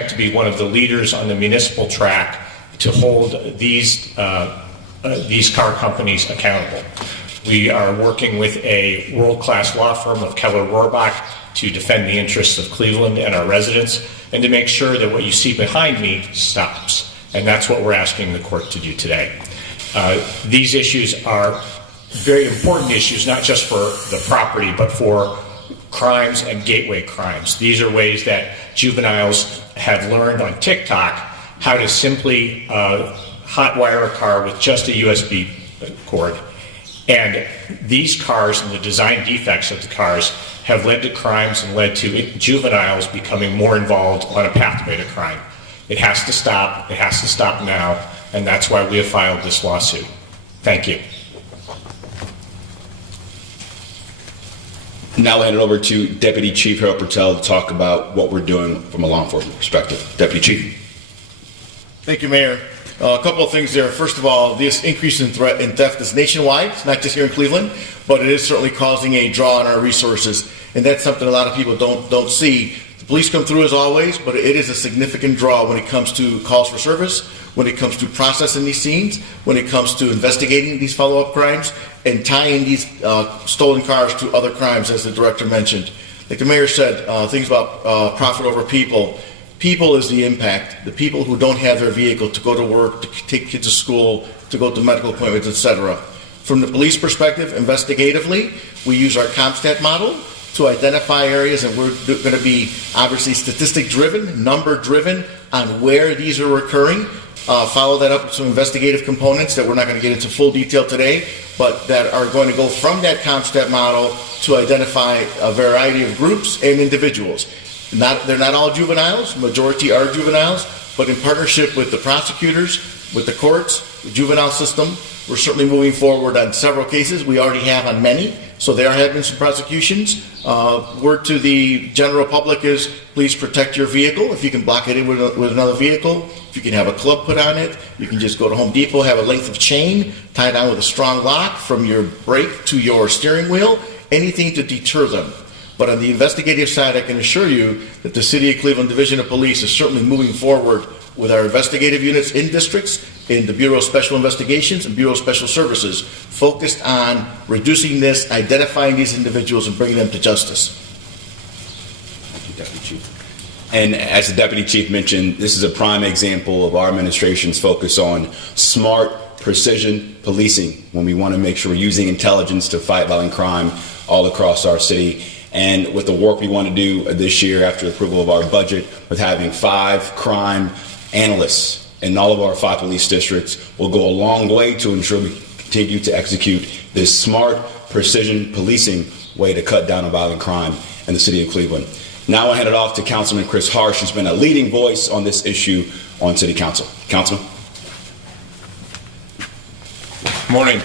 to be one of the leaders on the municipal track to hold these car companies accountable. We are working with a world-class law firm of Keller Rohrbach to defend the interests of Cleveland and our residents, and to make sure that what you see behind me stops. And that's what we're asking the court to do today. These issues are very important issues, not just for the property, but for crimes and gateway crimes. These are ways that juveniles have learned on TikTok how to simply hotwire a car with just a USB cord. And these cars and the design defects of the cars have led to crimes and led to juveniles becoming more involved on a pathway to crime. It has to stop. It has to stop now. And that's why we have filed this lawsuit. Thank you. Now I'll hand it over to Deputy Chief Harold Pretel to talk about what we're doing from a law enforcement perspective. Deputy Chief. Thank you, Mayor. A couple of things there. First of all, this increase in threat and theft is nationwide. It's not just here in Cleveland, but it is certainly causing a draw on our resources, and that's something a lot of people don't see. The police come through as always, but it is a significant draw when it comes to calls for service, when it comes to processing these scenes, when it comes to investigating these follow-up crimes, and tying these stolen cars to other crimes, as the director mentioned. Like the mayor said, things about profit over people. People is the impact. The people who don't have their vehicle to go to work, to take kids to school, to go to medical appointments, etc. From the police perspective, investigatively, we use our CompStat model to identify areas, and we're going to be obviously statistic-driven, number-driven on where these are occurring. Follow that up with some investigative components that we're not going to get into full detail today, but that are going to go from that CompStat model to identify a variety of groups and individuals. They're not all juveniles, majority are juveniles, but in partnership with the prosecutors, with the courts, the juvenile system, we're certainly moving forward on several cases. We already have on many, so there have been some prosecutions. Word to the general public is please protect your vehicle. If you can block it in with another vehicle, if you can have a club put on it, you can just go to Home Depot, have a length of chain, tie it down with a strong lock from your brake to your steering wheel, anything to deter them. But on the investigative side, I can assure you that the City of Cleveland Division of Police is certainly moving forward with our investigative units in districts, in the Bureau of Special Investigations and Bureau of Special Services, focused on reducing this, identifying these individuals, and bringing them to justice. Thank you, Deputy Chief. And as the Deputy Chief mentioned, this is a prime example of our administration's focus on smart, precision policing when we want to make sure we're using intelligence to fight violent crime all across our city. And with the work we want to do this year after approval of our budget, with having 5 crime analysts in all of our 5 police districts, will go a long way to ensure we continue to execute this smart, precision policing way to cut down on violent crime in the city of Cleveland. Now I'll hand it off to Councilman Kris, who's been a leading voice on this issue on City Council. Councilman. Morning.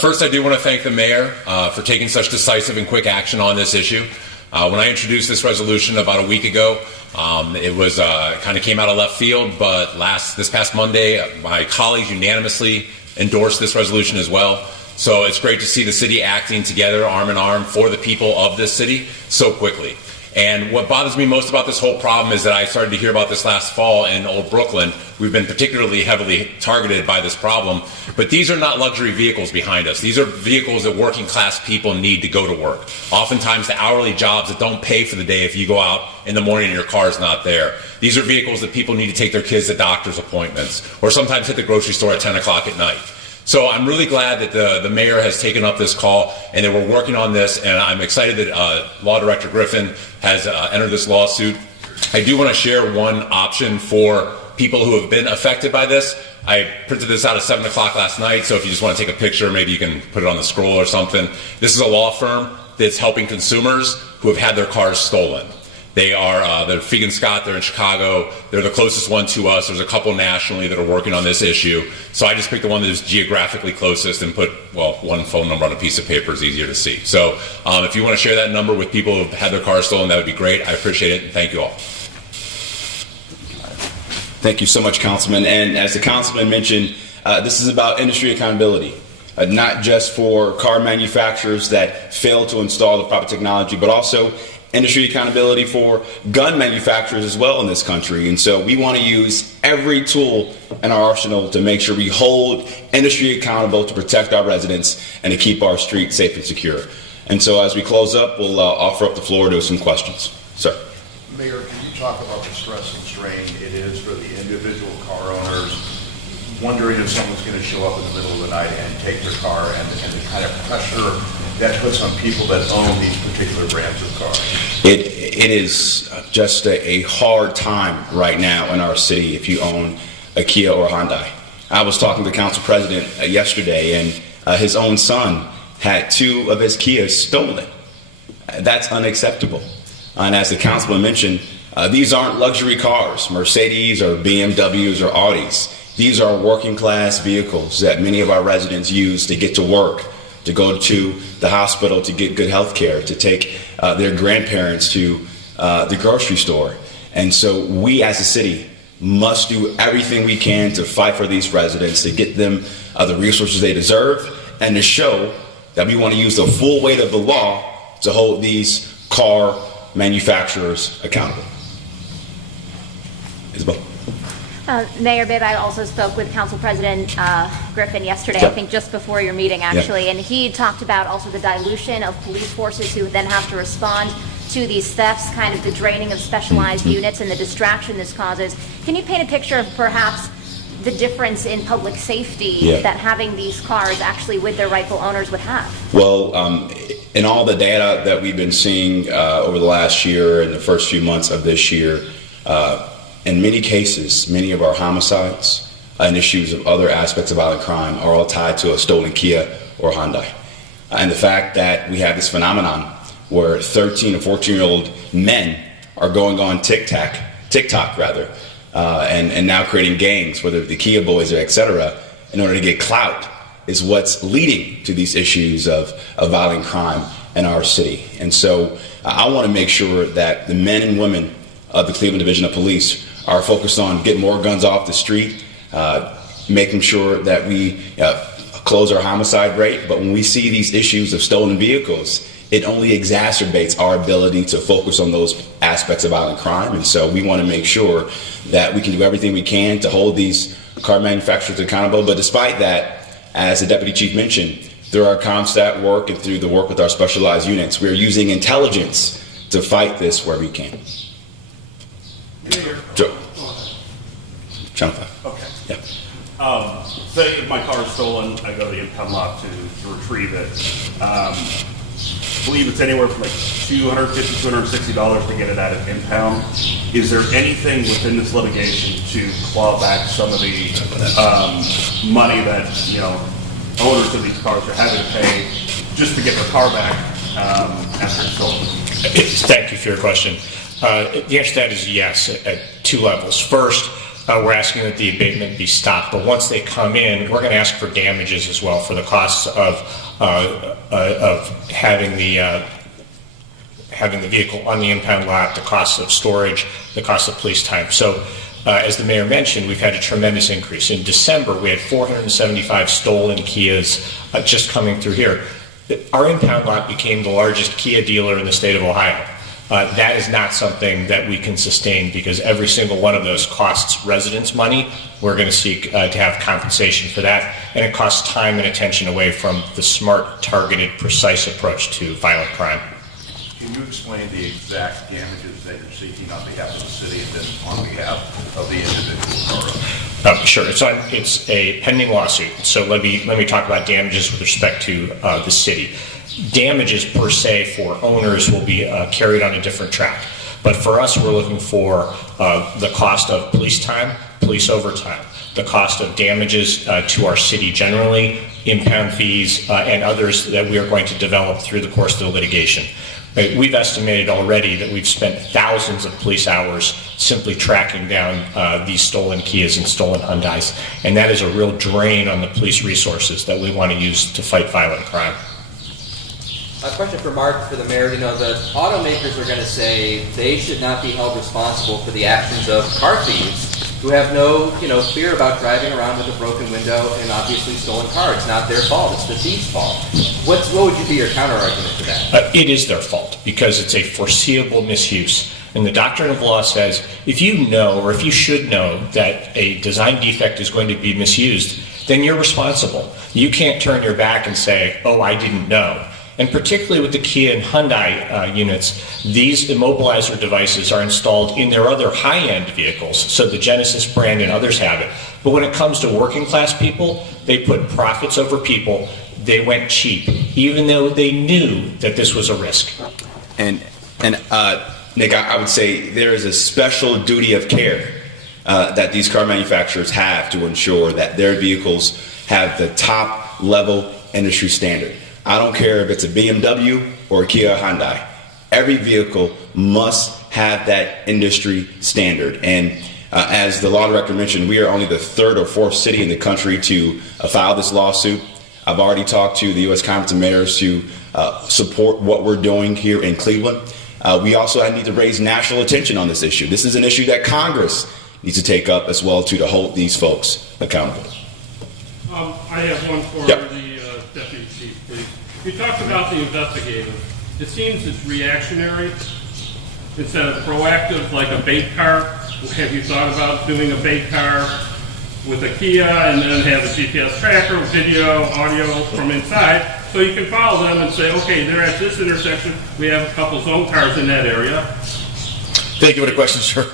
First, I do want to thank the mayor for taking such decisive and quick action on this issue. When I introduced this resolution about a week ago, it was kind of came out of left field, but this past Monday, my colleagues unanimously endorsed this resolution as well. So it's great to see the city acting together, arm in arm, for the people of this city so quickly. And what bothers me most about this whole problem is that I started to hear about this last fall in Old Brooklyn. We've been particularly heavily targeted by this problem. But these are not luxury vehicles behind us. These are vehicles that working class people need to go to work. Oftentimes the hourly jobs that don't pay for the day if you go out in the morning and your car is not there. These are vehicles that people need to take their kids to doctor's appointments or sometimes hit the grocery store at 10 o'clock at night. So I'm really glad that the mayor has taken up this call and that we're working on this, and I'm excited that Law Director Griffin has entered this lawsuit. I do want to share one option for people who have been affected by this. I printed this out at 7 o'clock last night, so if you just want to take a picture, maybe you can put it on the scroll or something. This is a law firm that's helping consumers who have had their cars stolen. They're Fegan Scott, they're in Chicago, they're the closest one to us. There's a couple nationally that are working on this issue. So I just picked the one that is geographically closest and put, one phone number on a piece of paper is easier to see. So if you want to share that number with people who have had their cars stolen, that would be great. I appreciate it, and thank you all. Thank you so much, Councilman. And as the Councilman mentioned, this is about industry accountability. Not just for car manufacturers that fail to install the proper technology, but also industry accountability for gun manufacturers as well in this country. And so we want to use every tool in our arsenal to make sure we hold industry accountable to protect our residents and to keep our streets safe and secure. And so as we close up, we'll offer up the floor to some questions. Sir. Mayor, can you talk about the stress and strain it is for the individual car owners wondering if someone's going to show up in the middle of the night and take their car, and the kind of pressure that puts on people that own these particular brands of cars? It is just a hard time right now in our city if you own a Kia or a Hyundai. I was talking to the council president yesterday, and his own son had 2 of his Kias stolen. That's unacceptable. And as the councilman mentioned, these aren't luxury cars, Mercedes or BMWs or Audis. These are working class vehicles that many of our residents use to get to work, to go to the hospital, to get good health care, to take their grandparents to the grocery store. And so we as a city must do everything we can to fight for these residents, to get them the resources they deserve, and to show that we want to use the full weight of the law to hold these car manufacturers accountable. Isabel. Mayor Bibb, I also spoke with Council President Griffin yesterday, Yep. I think just before your meeting actually, and he talked about also the dilution of police forces who then have to respond to these thefts, kind of the draining of specialized units and the distraction this causes. Can you paint a picture of perhaps the difference in public safety that having these cars actually with their rightful owners would have? Well, in all the data that we've been seeing over the last year and the first few months of this year, in many cases, many of our homicides and issues of other aspects of violent crime are all tied to a stolen Kia or Hyundai. And the fact that we have this phenomenon where 13 and 14-year-old men are going on TikTok, and now creating gangs, whether the Kia boys or et cetera, in order to get clout, is what's leading to these issues of violent crime in our city. And so I want to make sure that the men and women of the Cleveland Division of Police are focused on getting more guns off the street, making sure that we close our homicide rate. But when we see these issues of stolen vehicles, it only exacerbates our ability to focus on those aspects of violent crime. And so we want to make sure that we can do everything we can to hold these car manufacturers accountable. But despite that, as the deputy chief mentioned, through our CompStat work and through the work with our specialized units, we're using intelligence to fight this where we can. Joe. Channel 5. Okay. Yeah. Say if my car is stolen, I go to the impound lot to retrieve it. I believe it's anywhere from like $250, $260 to get it out of impound. Is there anything within this litigation to claw back some of the money that owners of these cars are having to pay just to get their car back after it's stolen? Thank you for your question. The answer to that is yes, at 2 levels. First, we're asking that the abatement be stopped, but once they come in, we're going to ask for damages as well for the costs of having the vehicle on the impound lot, the cost of storage, the cost of police time. So, as the mayor mentioned, we've had a tremendous increase. In December, we had 475 stolen Kias just coming through here. Our impound lot became the largest Kia dealer in the state of Ohio. That is not something that we can sustain because every single one of those costs residents money. We're going to seek to have compensation for that, and it costs time and attention away from the smart, targeted, precise approach to violent crime. Can you explain the exact damages that you're seeking on behalf of the city and then on behalf of the individual car owner? Sure. It's a pending lawsuit. So let me talk about damages with respect to the city. Damages per se for owners will be carried on a different track. But for us, we're looking for the cost of police time, police overtime, the cost of damages to our city generally, impound fees, and others that we are going to develop through the course of the litigation. We've estimated already that we've spent thousands of police hours simply tracking down these stolen Kias and stolen Hyundais, and that is a real drain on the police resources that we want to use to fight violent crime. A question for Mark, for the mayor. The automakers are going to say they should not be held responsible for the actions of car thieves. who have no, fear about driving around with a broken window and obviously stolen car. It's not their fault. It's the thief's fault. What would you be your counter argument to that? It is their fault because it's a foreseeable misuse. And the doctrine of law says if you know or if you should know that a design defect is going to be misused, then you're responsible. You can't turn your back and say, oh, I didn't know. And particularly with the Kia and Hyundai units, these immobilizer devices are installed in their other high-end vehicles, so the Genesis brand and others have it. But when it comes to working class people, they put profits over people. They went cheap, even though they knew that this was a risk. And Nick, I would say there is a special duty of care that these car manufacturers have to ensure that their vehicles have the top level industry standard. I don't care if it's a BMW or a Kia or Hyundai. Every vehicle must have that industry standard. And as the law director mentioned, we are only the third or fourth city in the country to file this lawsuit. I've already talked to the U.S. Conference of Mayors to support what we're doing here in Cleveland. We also need to raise national attention on this issue. This is an issue that Congress needs to take up as well to hold these folks accountable. I have one for the Deputy Chief, please. You talked about the investigative. It seems it's reactionary instead of proactive, like a bait car. Have you thought about doing a bait car with a Kia and then have a GPS tracker, video, audio from inside, so you can follow them and say, okay, they're at this intersection. We have a couple zone cars in that area. Thank you for the question, sir.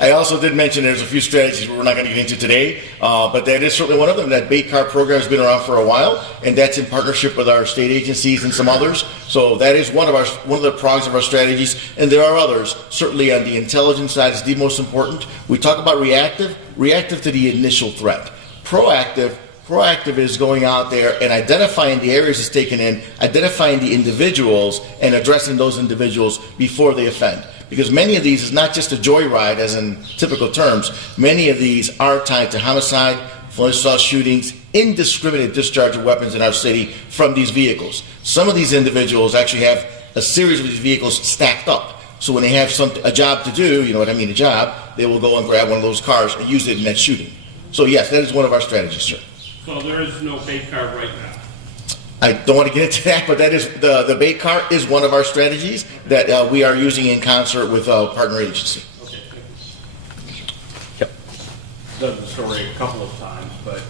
I also did mention there's a few strategies we're not going to get into today, but that is certainly one of them. That bait car program has been around for a while, and that's in partnership with our state agencies and some others. So that is one of the prongs of our strategies, and there are others. Certainly on the intelligence side is the most important. We talk about reactive to the initial threat. Proactive is going out there and identifying the areas it's taken in, identifying the individuals, and addressing those individuals before they offend. Because many of these is not just a joyride, as in typical terms. Many of these are tied to homicide, assault shootings, indiscriminate discharge of weapons in our city from these vehicles. Some of these individuals actually have a series of these vehicles stacked up. So when they have a job to do, you know what I mean, a job, they will go and grab one of those cars and use it in that shooting. So yes, that is one of our strategies, sir. So there is no bait car right now? I don't want to get into that, but that is the bait car is one of our strategies that we are using in concert with a partner agency. Okay, thank you. Yep. Done the story a couple of times, but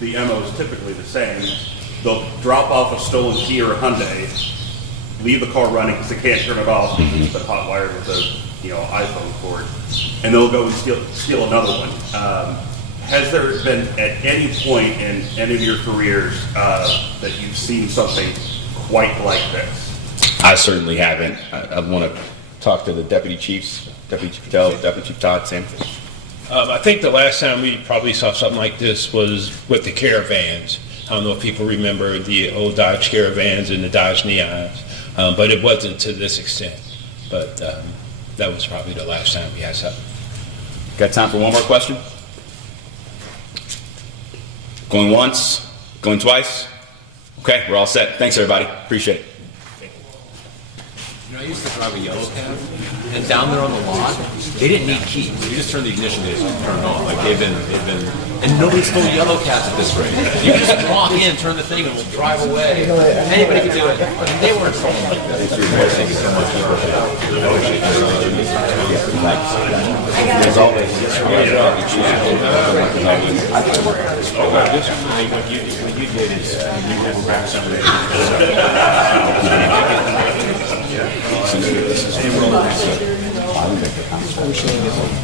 the MO is typically the same. They'll drop off a stolen Kia or Hyundai, leave the car running because they can't turn it off because it's been hot wired with a iPhone cord, and they'll go and steal another one. Has there been at any point in any of your careers that you've seen something quite like this? I certainly haven't. I want to talk to the deputy chiefs, Deputy Chief Pretel, Deputy Chief Todd, same thing. I think the last time we probably saw something like this was with the Caravans. I don't know if people remember the old Dodge Caravans and the Dodge Neons, but it wasn't to this extent. But that was probably the last time we had something. Got time for one more question? Going once? Going twice? Okay, we're all set. Thanks, everybody. Appreciate it. I used to drive a yellow cab, and down there on the lot, they didn't need keys. You just turn the ignition, they just turn it on. Like they've been, and nobody stole yellow cabs at this rate. You can just walk in, turn the thing, and we'll drive away. Anybody can do it. But they weren't stolen like that. Thank you so much. What you did is you had grabbed somebody.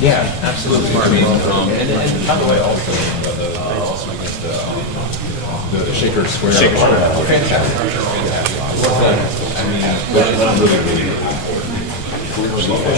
Yeah, absolutely. I mean, and by the way, also the Shaker Square. Fantastic. I mean, really, really important.